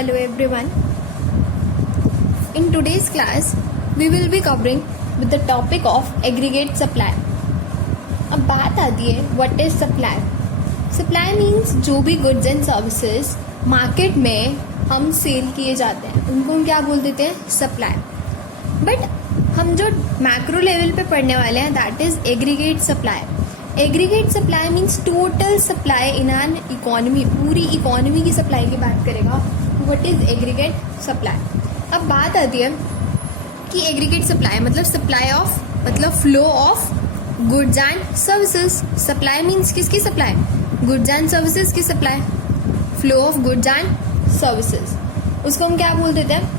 Hello everyone. In today's class, we will be covering with the topic of aggregate supply. अब बात आती है what is supply. Supply means जो भी goods and services market में हम सेल किए जाते हैं उनको हम क्या बोल देते हैं supply. बट हम जो मैक्रो लेवल पे पढ़ने वाले हैं that is aggregate supply. Aggregate supply means total supply in an economy. पूरी इकोनॉमी की सप्लाई की बात करेगा. What is aggregate supply. अब बात आती है कि एग्रीगेट सप्लाई मतलब सप्लाई ऑफ मतलब flow of goods and services. Supply means किसकी सप्लाई? गुड्स एंड सर्विसेज की supply. Flow of goods and services उसको हम क्या बोल देते हैं?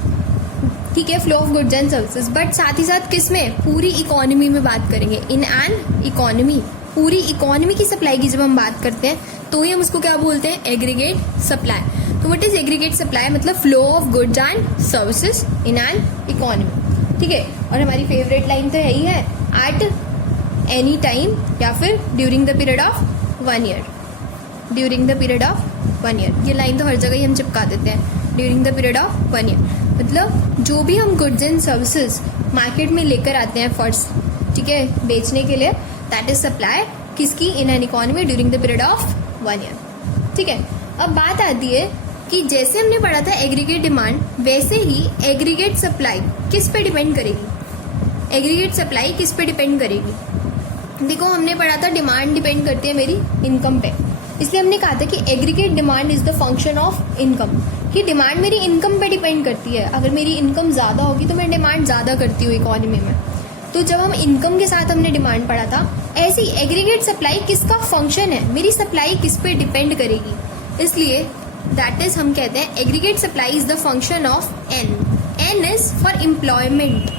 ठीक है, flow of goods and services. But साथ ही साथ किस में? पूरी इकोनॉमी में बात करेंगे. इन एन इकोनॉमी, पूरी इकोनॉमी की सप्लाई की जब हम बात करते हैं तो ही हम उसको क्या बोलते हैं? Aggregate supply. तो व्हाट इज एग्रीगेट सप्लाई? मतलब flow of goods and services in an economy. ठीक है, और हमारी फेवरेट लाइन तो यही है, एट एनी टाइम या फिर during the period of 1 year. During the period of 1 year, ये लाइन तो हर जगह ही हम चिपका देते हैं. During the period of 1 year मतलब जो भी हम गुड्स एंड सर्विसेज मार्केट में लेकर आते हैं फर्स्ट, ठीक है, बेचने के लिए, दैट इज सप्लाई किसकी? In an economy during the period of 1 year. ठीक है, अब बात आती है कि जैसे हमने पढ़ा था एग्रीगेट डिमांड, वैसे ही एग्रीगेट सप्लाई किस पे डिपेंड करेगी? एग्रीगेट सप्लाई किस पे डिपेंड करेगी? देखो, हमने पढ़ा था डिमांड डिपेंड करती है मेरी इनकम पे, इसलिए हमने कहा था कि aggregate demand is the function of income. कि डिमांड मेरी इनकम पे डिपेंड करती है. अगर मेरी इनकम ज़्यादा होगी तो मैं डिमांड ज़्यादा करती हूँ इकोनॉमी में. तो जब हम इनकम के साथ हमने डिमांड पढ़ा था, ऐसी एग्रीगेट सप्लाई किसका फंक्शन है? मेरी सप्लाई किस पे डिपेंड करेगी. इसलिए दैट इज हम कहते हैं aggregate supply is the function of N. N is for employment.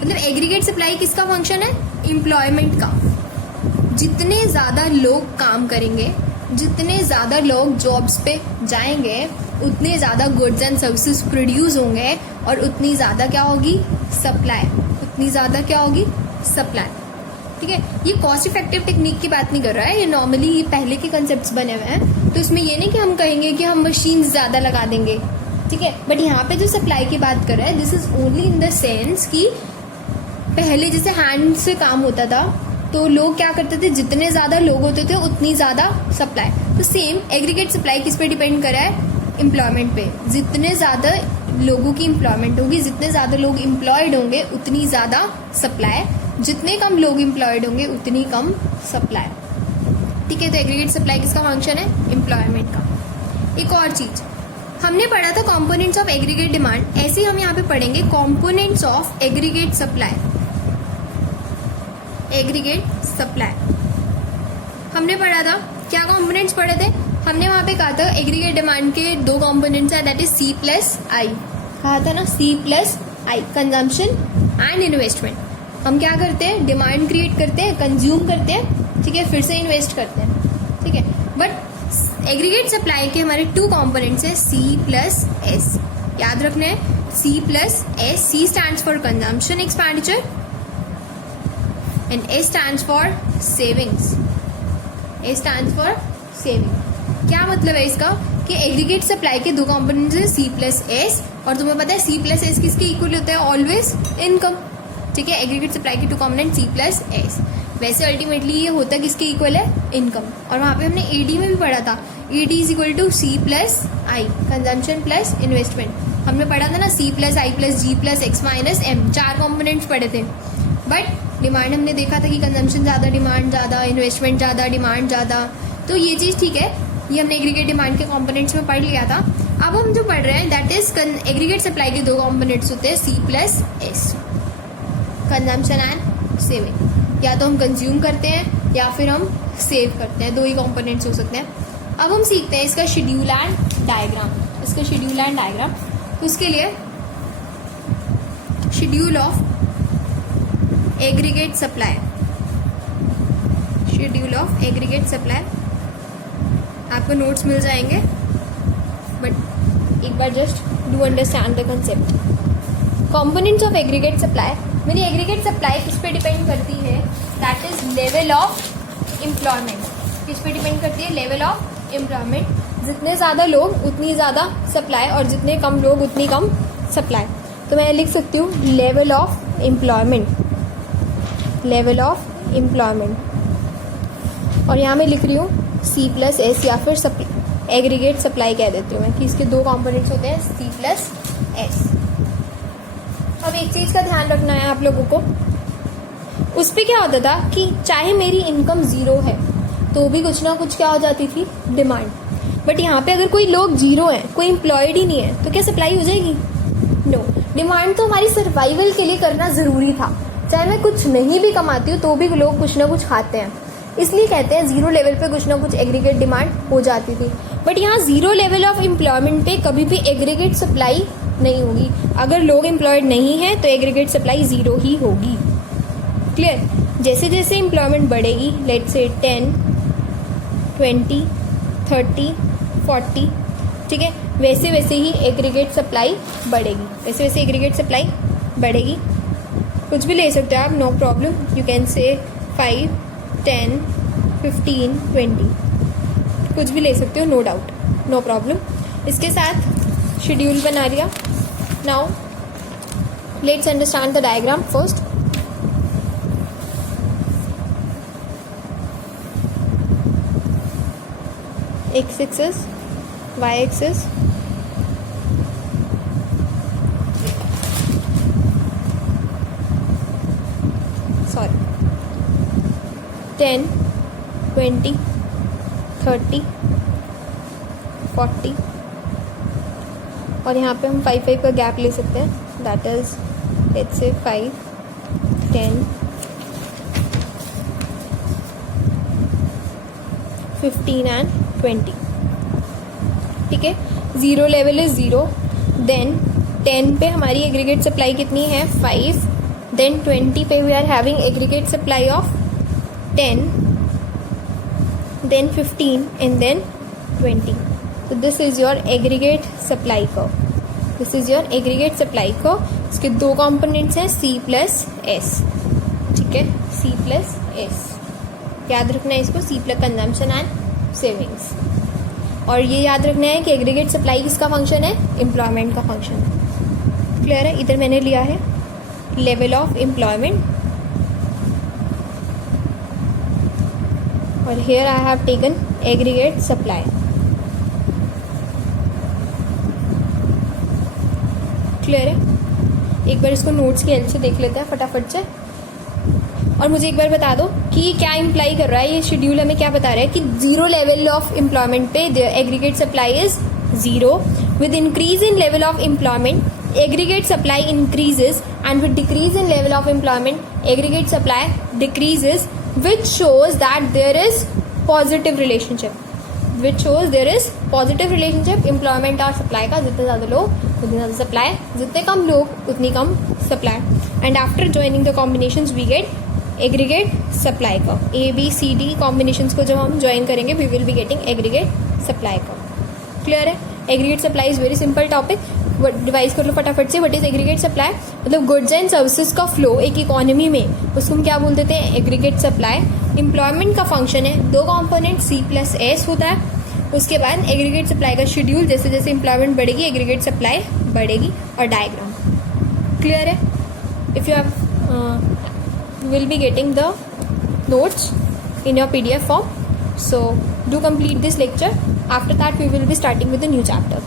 मतलब एग्रीगेट सप्लाई किसका फंक्शन है? एम्प्लॉयमेंट का. जितने ज़्यादा लोग काम करेंगे, जितने ज़्यादा लोग जॉब्स पे जाएंगे, उतने ज़्यादा गुड्स एंड सर्विसेज प्रोड्यूस होंगे और उतनी ज़्यादा क्या होगी? सप्लाई. उतनी ज़्यादा क्या होगी? सप्लाई. ठीक है, ये कॉस्ट इफेक्टिव टेक्निक की बात नहीं कर रहा है, ये नॉर्मली ये पहले के कंसेप्ट्स बने हुए हैं. तो इसमें ये नहीं कि हम कहेंगे कि हम मशीन ज़्यादा लगा देंगे, ठीक है, बट यहाँ पे जो सप्लाई की बात कर रहे हैं this is only in the sense कि पहले जैसे हैंड से काम होता था तो लोग क्या करते थे? जितने ज़्यादा लोग होते थे उतनी ज़्यादा सप्लाई. तो सेम एग्रीगेट सप्लाई किस पे डिपेंड कर रहा है? एम्प्लॉयमेंट पे. जितने ज़्यादा लोगों की एम्प्लॉयमेंट होगी, जितने ज़्यादा लोग एम्प्लॉयड होंगे उतनी ज़्यादा सप्लाई. जितने कम लोग एम्प्लॉयड होंगे उतनी कम सप्लाई. ठीक है, तो एग्रीगेट सप्लाई किसका फंक्शन है? एम्प्लॉयमेंट का. एक और चीज हमने पढ़ा था कॉम्पोनेंट्स ऑफ एग्रीगेट डिमांड, ऐसे ही हम यहाँ पे पढ़ेंगे components of aggregate supply. Aggregate supply हमने पढ़ा था. क्या कॉम्पोनेंट्स पढ़े थे? हमने वहां पे कहा था एग्रीगेट डिमांड के 2 कॉम्पोनेंट्स है, दैट इज C प्लस आई. कहा था ना, C plus I, consumption and investment. हम क्या करते हैं? डिमांड क्रिएट करते हैं, कंज्यूम करते हैं, ठीक है, फिर से इन्वेस्ट करते हैं. ठीक है, बट एग्रीगेट सप्लाई के हमारे 2 कॉम्पोनेंट्स है C प्लस एस. याद रखना है, C plus S. C stands for consumption expenditure and A stands for savings. A stands for saving. क्या मतलब है इसका? कि एग्रीगेट सप्लाई के 2 कॉम्पोनेंट्स है C प्लस एस, और तुम्हें पता है C प्लस एस किसके इक्वल होता है? Always income. ठीक है, एग्रीगेट सप्लाई के 2 कॉम्पोनेंट C प्लस एस. वैसे अल्टीमेटली ये होता किसके इक्वल है? इनकम. और वहाँ पे हमने AD में भी पढ़ा था, AD is equal to C plus I, consumption plus investment. हमने पढ़ा था ना C plus I plus G plus X minus M, 4 components पढ़े थे. बट डिमांड हमने देखा था कि कंजम्पशन ज़्यादा, डिमांड ज़्यादा, इन्वेस्टमेंट ज़्यादा, डिमांड ज़्यादा. तो ये चीज़ ठीक है, ये हमने एग्रीगेट डिमांड के कंपोनेंट्स में पढ़ लिया था. अब हम जो पढ़ रहे हैं दैट इज एग्रीगेट सप्लाई के 2 कंपोनेंट्स होते हैं C plus S, consumption and saving. या तो हम कंज्यूम करते हैं या फिर हम सेव करते हैं, 2 ही कंपोनेंट्स हो सकते हैं. अब हम सीखते हैं इसका शेड्यूल एंड डायग्राम. इसका शेड्यूल एंड डायग्राम, तो उसके लिए schedule of aggregate supply. Schedule of aggregate supply आपको नोट्स मिल जाएंगे, बट एक बार just do understand the concept. Components of aggregate supply. मेरी एग्रीगेट सप्लाई किस पे डिपेंड करती है? That is level of employment. किस पे डिपेंड करती है? Level of employment. जितने ज़्यादा लोग उतनी ज़्यादा सप्लाई और जितने कम लोग उतनी कम सप्लाई। तो मैं लिख सकती हूँ level of employment, level of employment, और यहाँ मैं लिख रही हूँ C+S या फिर एग्रीगेट सप्लाई कह देती हूँ मैं कि इसके दो कंपोनेंट्स होते हैं C+S। अब एक चीज़ का ध्यान रखना है आप लोगों को, उस पर क्या होता था कि चाहे मेरी इनकम ज़ीरो है तो भी कुछ ना कुछ क्या हो जाती थी, डिमांड। बट यहाँ पे अगर कोई लोग जीरो हैं, कोई एम्प्लॉयड ही नहीं है, तो क्या सप्लाई हो जाएगी? नो। डिमांड तो हमारी सर्वाइवल के लिए करना ज़रूरी था। चाहे मैं कुछ नहीं भी कमाती हूँ तो भी लोग कुछ ना कुछ खाते हैं, इसलिए कहते हैं जीरो लेवल पे कुछ ना कुछ एग्रीगेट डिमांड हो जाती थी। बट यहाँ जीरो लेवल ऑफ एम्प्लॉयमेंट पे कभी भी एग्रीगेट सप्लाई नहीं होगी। अगर लोग एम्प्लॉयड नहीं है तो एग्रीगेट सप्लाई ज़ीरो ही होगी। क्लियर? जैसे जैसे एम्प्लॉयमेंट बढ़ेगी, लेट्स से 10, 20, 30, 40, ठीक है, वैसे वैसे ही एग्रीगेट सप्लाई बढ़ेगी, वैसे वैसे एग्रीगेट सप्लाई बढ़ेगी। कुछ भी ले सकते हो आप, no problem. You can say 5, 10, 15, 20, कुछ भी ले सकते हो, नो डाउट, नो प्रॉब्लम। इसके साथ शेड्यूल बना लिया। Now let's understand the diagram first. X axis, Y axis, sorry, 10, 20, 30, 40, और यहाँ पे हम 5 का गैप ले सकते हैं, that is let's say 5, 10, 15 and 20, ठीक है। Zero level is zero, then 10 पे हमारी एग्रीगेट सप्लाई कितनी है, 5, देन 20 पे we are having aggregate supply of 10, then 15 and then 20। तो this is your aggregate supply curve, this is your aggregate supply curve. इसके दो कंपोनेंट्स हैं C+S, ठीक है, C+S, याद रखना है इसको, C plus consumption and savings. और ये याद रखना है कि एग्रीगेट सप्लाई किसका फंक्शन है, एम्प्लॉयमेंट का फंक्शन है। क्लियर है? इधर मैंने लिया है लेवल ऑफ एम्प्लॉयमेंट, और here I have taken aggregate supply. Clear है? एक बार इसको नोट्स की हेल्प से देख लेते हैं फटाफट से। और मुझे एक बार बता दो कि ये क्या इम्प्लाई कर रहा है, ये शेड्यूल हमें क्या बता रहा है कि जीरो लेवल ऑफ एम्प्लॉयमेंट पे aggregate supply is zero, with increase in level of employment aggregate supply increases, and with decrease in level of employment aggregate supply decreases, which shows that there is positive relationship, which shows there is positive relationship employment और supply का। जितने ज़्यादा लोग उतनी ज़्यादा supply, जितने कम लोग उतनी कम supply. And after joining the combinations we get aggregate supply का। ABCD कॉम्बिनेशंस को जब हम ज्वाइन करेंगे we will be getting aggregate supply का। क्लियर है? Aggregate supply is very simple topic, device कर लो फटाफट से। What is aggregate supply? मतलब गुड्स एंड सर्विसेज का फ्लो एक इकोनॉमी में, उसको हम क्या बोल देते हैं, एग्रीगेट सप्लाई। एम्प्लॉयमेंट का फंक्शन है, दो कंपोनेंट C+S होता है। उसके बाद एग्रीगेट सप्लाई का शेड्यूल, जैसे जैसे एम्प्लॉयमेंट बढ़ेगी एग्रीगेट सप्लाई बढ़ेगी, और डायग्राम। क्लियर है? If you have will be getting the notes in your PDF form, so do complete this lecture. After that we will be starting with the new chapter.